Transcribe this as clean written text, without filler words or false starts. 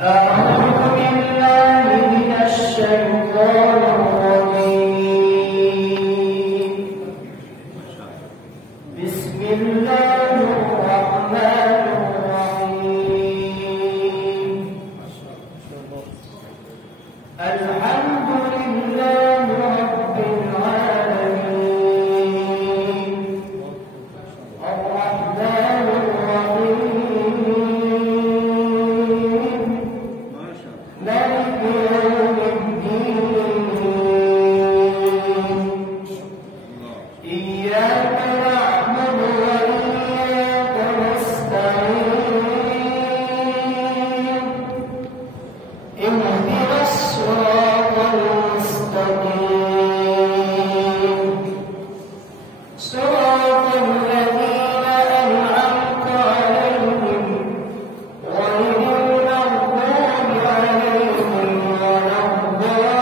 أعوذ بالله من الشيطان الرجيم. بسم الله الرحمن الرحيم. الحمد لله رب العالمين الرحمن الرحيم مالك يوم الدين إياك نعبد وإياك نستعين اهدنا الصراط المستقيم صراط الذين أنعمت عليهم غير المغضوب عليهم ولا الضالين.